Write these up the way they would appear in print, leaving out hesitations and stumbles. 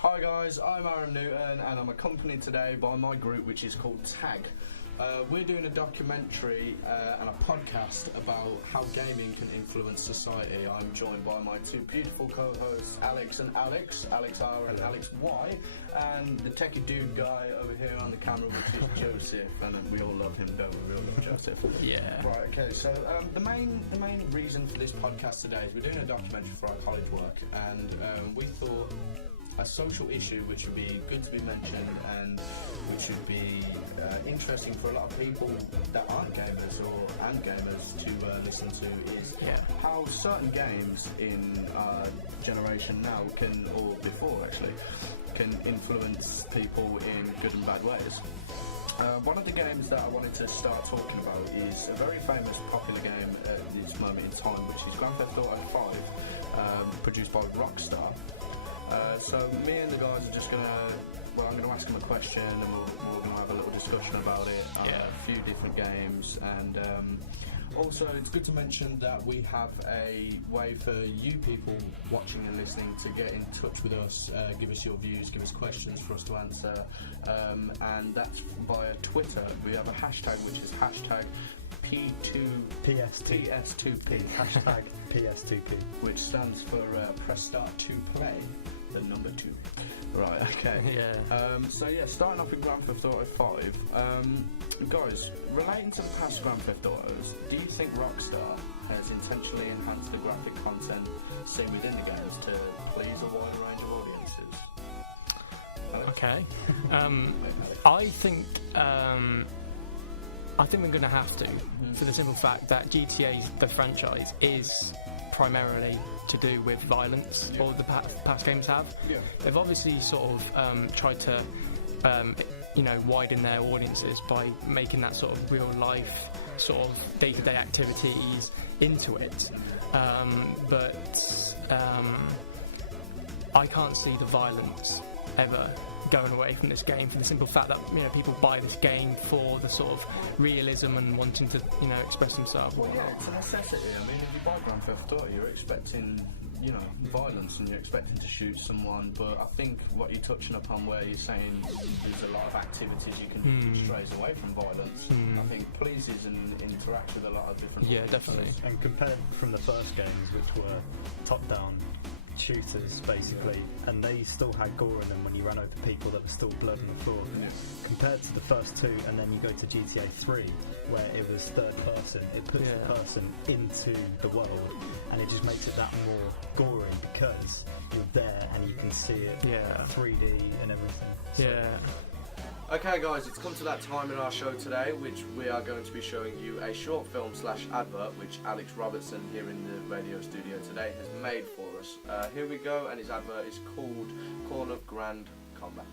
Hi guys, I'm Aaron Newton and I'm accompanied today by my group which is called T.A.G. We're doing a documentary and a podcast about how gaming can influence society. I'm joined by my two beautiful co-hosts, Alex and Alex R and Alex Y, and the techie dude guy over here on the camera, which is Joseph, and we all love him, don't we? We all love Joseph. Yeah. Right, okay, so the main reason for this podcast today is we're doing a documentary for our college work, and we thought a social issue which would be good to be mentioned and which would be interesting for a lot of people that aren't gamers and gamers to listen to is how certain games in our generation now can, or before actually, can influence people in good and bad ways. One of the games that I wanted to start talking about is a very famous, popular game at this moment in time, which is Grand Theft Auto 5, produced by Rockstar. So me and the guys are just I'm going to ask them a question and we're going to have a little discussion about it, a few different games, and also it's good to mention that we have a way for you people watching and listening to get in touch with us, give us your views, give us questions for us to answer, and that's via Twitter. We have a hashtag which is hashtag PS2P, hashtag PS2P, which stands for press start to play, the number 2. Right, okay. Starting off with Grand Theft Auto 5, guys, relating to the past Grand Theft Autos, do you think Rockstar has intentionally enhanced the graphic content seen within the games to please a wider range of audiences? Okay. I think we're going to have to, for the simple fact that GTA, the franchise, is primarily to do with violence, or the past games have. Yeah. They've obviously sort of tried to, widen their audiences by making that sort of real life, sort of day-to-day activities into it. But I can't see the violence ever going away from this game, for the simple fact that people buy this game for the sort of realism and wanting to express themselves. Well, yeah, it's a necessity. I mean, if you buy Grand Theft Auto, you're expecting violence and you're expecting to shoot someone, but I think what you're touching upon, where you're saying there's a lot of activities you can do that strays away from violence, I think pleases and interacts with a lot of different audiences. Definitely. And compared from the first games, which were top-down shooters basically, and they still had gore in them when you ran over people that were still blood on the floor. Compared to the first two, and then you go to GTA 3 where it was third person, it puts the person into the world, and it just makes it that more gory because you're there and you can see it 3D and everything. So. Okay guys, it's come to that time in our show today which we are going to be showing you a short film / advert which Alex Robertson here in the radio studio today has made for us. Here we go, and his advert is called Call of Grand Combat.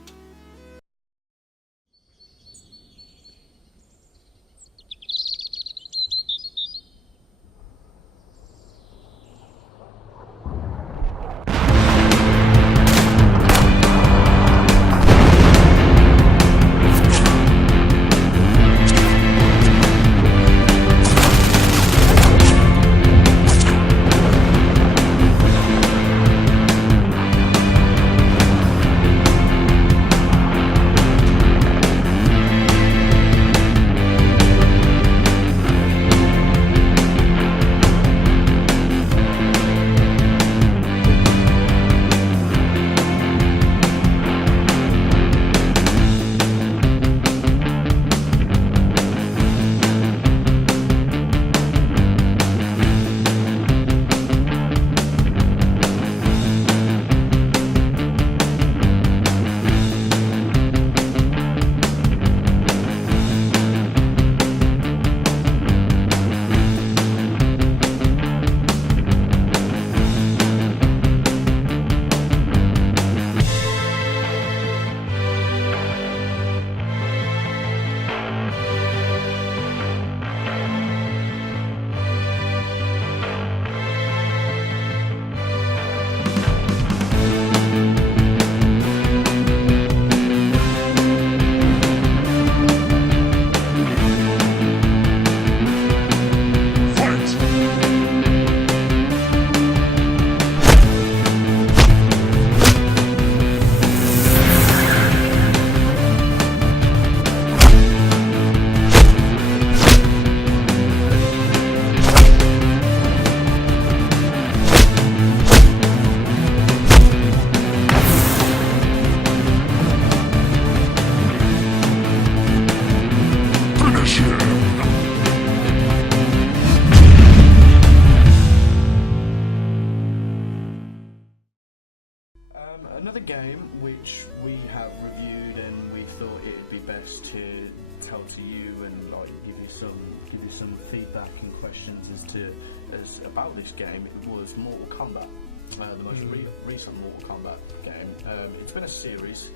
game which we have reviewed and we thought it would be best to tell to you and like give you some feedback and questions as about this game. It was Mortal Kombat, the most recent Mortal Kombat game. It's been a series,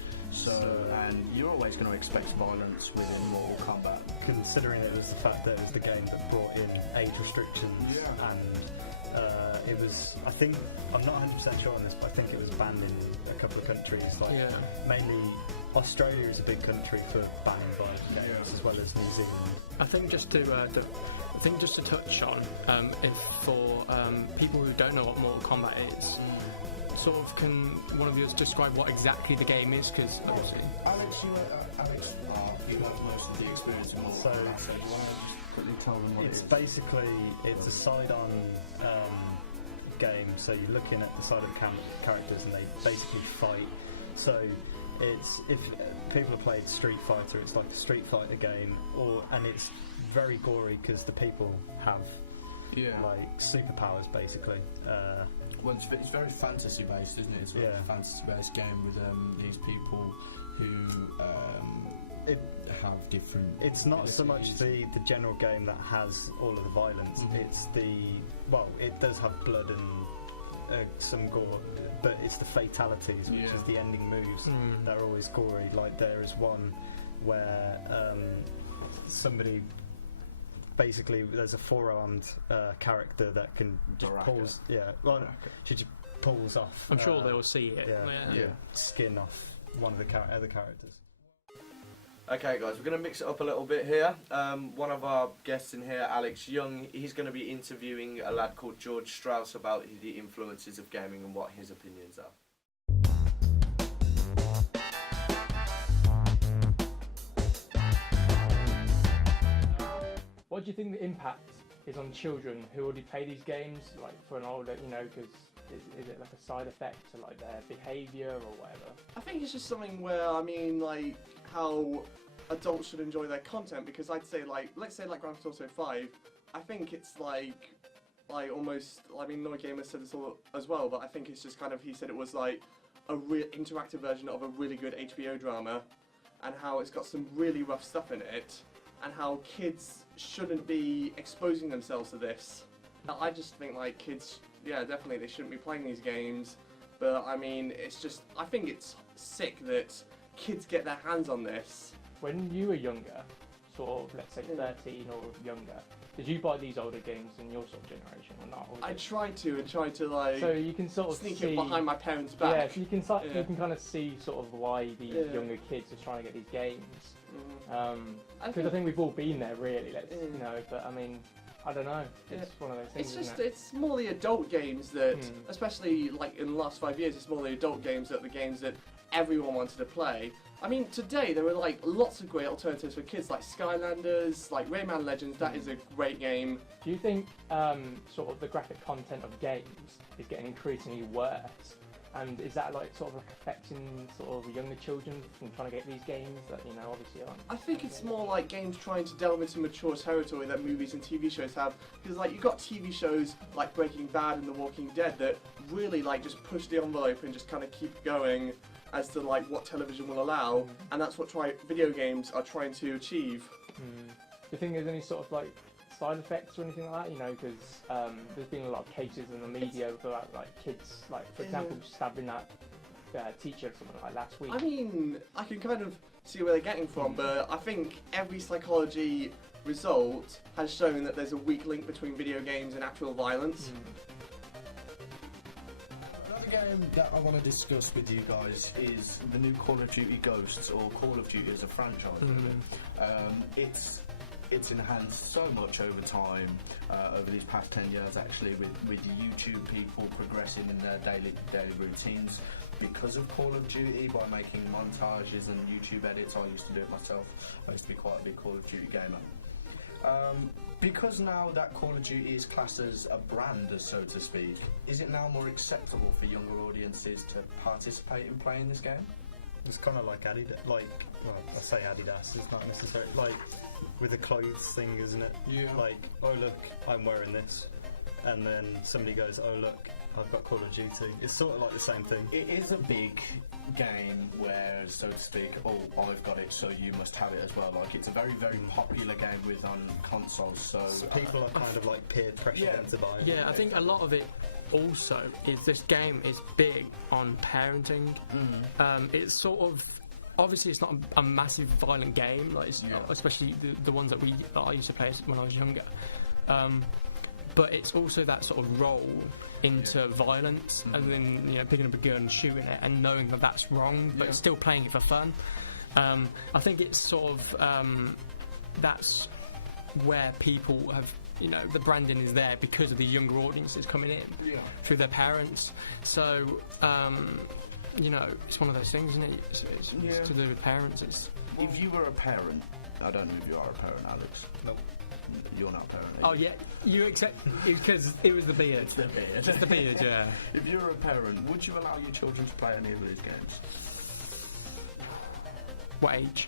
and you're always going to expect violence within Mortal Kombat. Considering it was the fact that it was the game that brought in age restrictions, and it was, I think, I'm not 100% sure on this, but I think it was banned in a couple of countries, mainly Australia is a big country for banning violent games, as well as New Zealand. I think just to touch on, if for people who don't know what Mortal Kombat is, sort of, can one of you describe what exactly the game is? Because obviously, Alex, you have most of the experience in Mortal Kombat. So do you want to just quickly tell them what it is? It's a side-on game. So you're looking at the side of the characters, and they basically fight. So if people have played Street Fighter, it's like a Street Fighter game, and it's very gory because the people have like superpowers basically. Well, it's very fantasy based, isn't it? It's a fantasy based game with these people who have different. It's not so much the general game that has all of the violence. It's it does have blood and some gore, but it's the fatalities, which is the ending moves. They're always gory. Like there is one where somebody, basically, there's a four-armed character that can just pulls. She just pulls off. I'm sure they will see it. Skin off one of the other characters. Okay, guys, we're going to mix it up a little bit here. One of our guests in here, Alex Young, he's going to be interviewing a lad called George Strauss about the influences of gaming and what his opinions are. What do you think the impact is on children who already play these games, like for an older, because is it like a side effect to like their behaviour or whatever? I think it's just something where, like how adults should enjoy their content, because I'd say let's say Grand Theft Auto 5, I think it's like almost, Noy Gamer said this all as well, but I think it's just kind of, he said it was like a real interactive version of a really good HBO drama, and how it's got some really rough stuff in it, and how kids shouldn't be exposing themselves to this. I just think kids, definitely they shouldn't be playing these games, but it's just, I think it's sick that kids get their hands on this. When you were younger, sort of, let's say 13 or younger, did you buy these older games in your sort of generation or not? Or I tried to so you can sort of sneak see it behind my parents' back. Yeah, so you can kind of see sort of why these younger kids are trying to get these games. Because I think we've all been there, really. But I don't know. It's one of those things. It's just it's more the adult games that, especially in the last 5 years, it's more the adult games that the games that everyone wanted to play. Today there are lots of great alternatives for kids, like Skylanders, like Rayman Legends. That is a great game. Do you think sort of the graphic content of games is getting increasingly worse? And is that sort of affecting sort of younger children from trying to get these games that obviously aren't? I think it's more like games trying to delve into mature territory that movies and TV shows have, because you've got TV shows like Breaking Bad and The Walking Dead that really just push the envelope and just kind of keep going as to what television will allow, and that's what video games are trying to achieve. Do you think there's any sort of side effects or anything like that? Because there's been a lot of cases in the media about kids, for example, stabbing that teacher or something last week. I can kind of see where they're getting from, but I think every psychology result has shown that there's a weak link between video games and actual violence. Another game that I want to discuss with you guys is the new Call of Duty Ghosts, or Call of Duty as a franchise. It's enhanced so much over time, over these past 10 years actually, with YouTube people progressing in their daily routines because of Call of Duty, by making montages and YouTube edits. I used to do it myself. I used to be quite a big Call of Duty gamer. Because now that Call of Duty is classed as a brand, so to speak, is it now more acceptable for younger audiences to participate in playing this game? It's kind of like Adidas, I say Adidas, it's not necessarily with the clothes thing, isn't it? Yeah. Oh look, I'm wearing this. and then somebody goes, oh look, I've got Call of Duty. It's sort of like the same thing. It is a big game where, so to speak, oh, I've got it, so you must have it as well. Like, it's a very, very popular game on consoles, so people are kind of like peer pressure them to buy it. Yeah, I think a lot of it also is this game is big on parenting. It's sort of, obviously it's not a massive violent game, like especially the ones that I used to play when I was younger. But it's also that sort of roll into violence, and then picking up a gun, shooting it, and knowing that that's wrong, but still playing it for fun. I think it's sort of that's where people have, the branding is there because of the younger audiences coming in through their parents. So it's one of those things, isn't it? It's to do with parents. If you were a parent, I don't know if you are a parent, Alex. Nope. You're not a parent. Oh yeah, you accept because it was the beard. It's the beard. It's the beard, yeah. If you were a parent, would you allow your children to play any of these games? What age?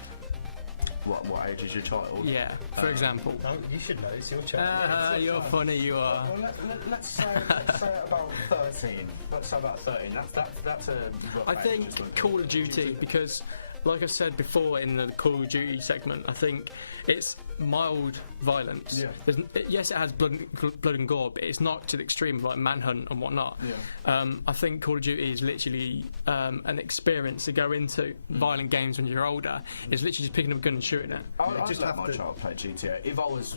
What age is your child? Yeah, for example. No, you should know. It's your child. You're funny. You are. Well, let's say about 13. Let's say about 13. That's a rough I age, think isn't it? Call of Duty, because like I said before in the Call of Duty segment, I think it's mild violence. Yeah. Yes, it has blood and gore, but it's not to the extreme of like Manhunt and whatnot. Yeah. I think Call of Duty is literally an experience to go into violent games when you're older. It's literally just picking up a gun and shooting it. I'd just let my child play GTA if I was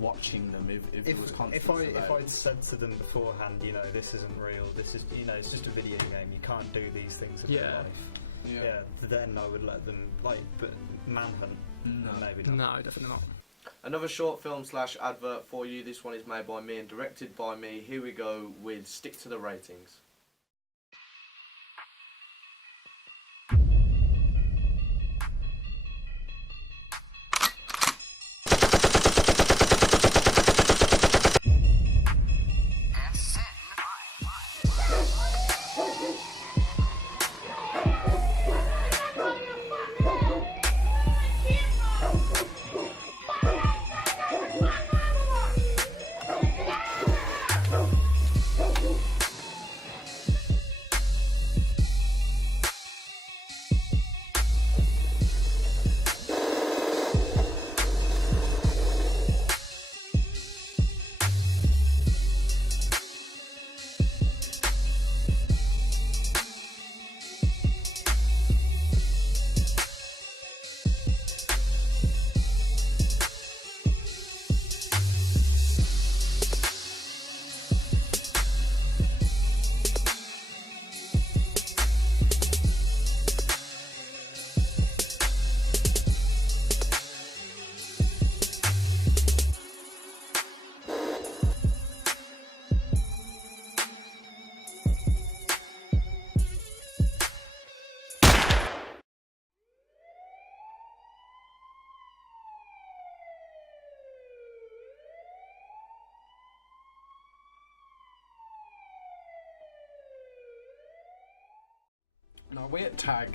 watching them. If it was constant. If I'd said to them beforehand, this isn't real. This is, it's just a video game. You can't do these things in real life. Yeah, then I would let them but Manhunt, no, maybe not. No, definitely not. Another short film / advert for you. This one is made by me and directed by me. Here we go with Stick to the Ratings. Now, we at T.A.G,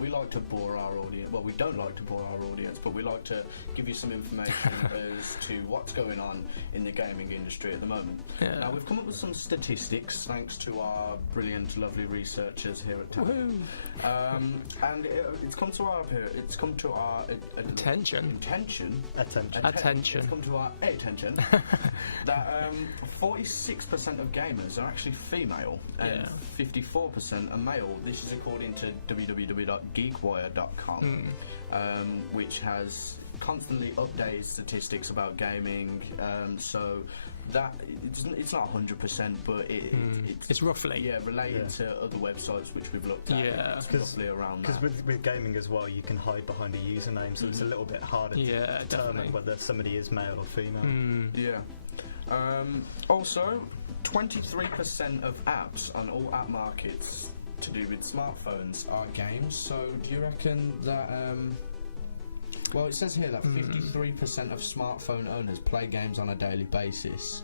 we like to bore our audience. Well, we don't like to bore our audience, but we like to give you some information as to what's going on in the gaming industry at the moment. Yeah. Now, we've come up with some statistics thanks to our brilliant, lovely researchers here at T.A.G. And it's come to our attention. It's come to our attention that 46% of gamers are actually female and 54% are male. This is according to www.geekwire.com, which has constantly updated statistics about gaming. So that it's not 100%, but it's roughly related to other websites which we've looked at. It's roughly around that. Because with gaming as well, you can hide behind a username, so it's a little bit harder to determine whether somebody is male or female. Also, 23% of apps on all app markets to do with smartphones are games. So do you reckon that well, it says here that 53% of smartphone owners play games on a daily basis,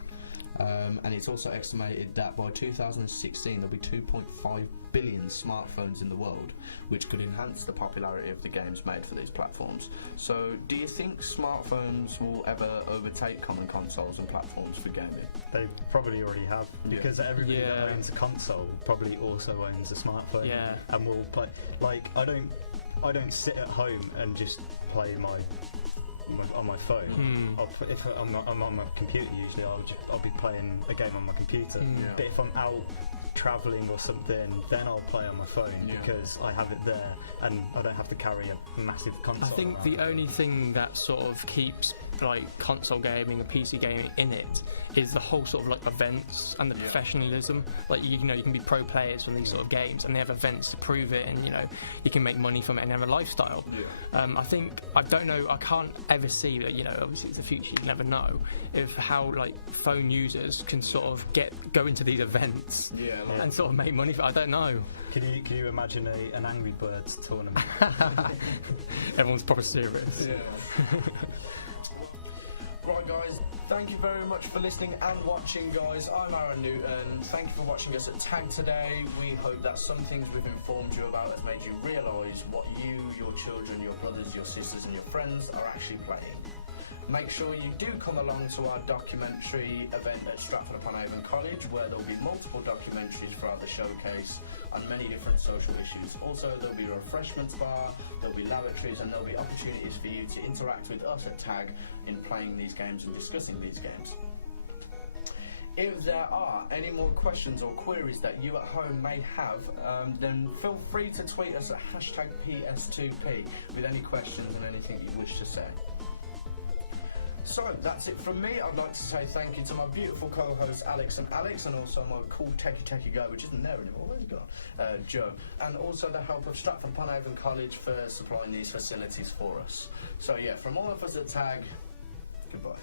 And it's also estimated that by 2016 there'll be 2.5 billion smartphones in the world, which could enhance the popularity of the games made for these platforms. So do you think smartphones will ever overtake common consoles and platforms for gaming? They probably already have, because everybody that owns a console probably also owns a smartphone. Yeah. And will play. Like, I don't sit at home and just play on my phone. If I'm on my computer, usually I'll be playing a game on my computer. But if I'm out travelling or something, then I'll play on my phone because I have it there and I don't have to carry a massive console. I think around. the only thing that sort of keeps like console gaming and PC gaming in it is the whole sort of like events and the professionalism. Like you know, you can be pro players from these sort of games, and they have events to prove it, and you know, you can make money from it and have a lifestyle. I don't know. I can't ever see that. You know, obviously it's the future. You never know if how like phone users can sort of go into these events and sort of make money. I don't know. Can you imagine an Angry Birds tournament? Everyone's proper serious. Right, guys, thank you very much for listening and watching, guys. I'm Aaron Newton. Thank you for watching us at TAG today. We hope that some things we've informed you about has made you realise what you, your children, your brothers, your sisters and your friends are actually playing. Make sure you do come along to our documentary event at Stratford-upon-Avon College, where there'll be multiple documentaries throughout the showcase on many different social issues. Also, there'll be a refreshments bar, there'll be lavatories, and there'll be opportunities for you to interact with us at TAG in playing these games and discussing these games. If there are any more questions or queries that you at home may have, then feel free to tweet us at #PS2P with any questions and anything you wish to say. So that's it from me. I'd like to say thank you to my beautiful co-hosts Alex and also my cool techie guy, which isn't there anymore. Where's he gone? Joe. And also the help of Stratford-upon-Avon College for supplying these facilities for us. So yeah, from all of us at TAG, goodbye.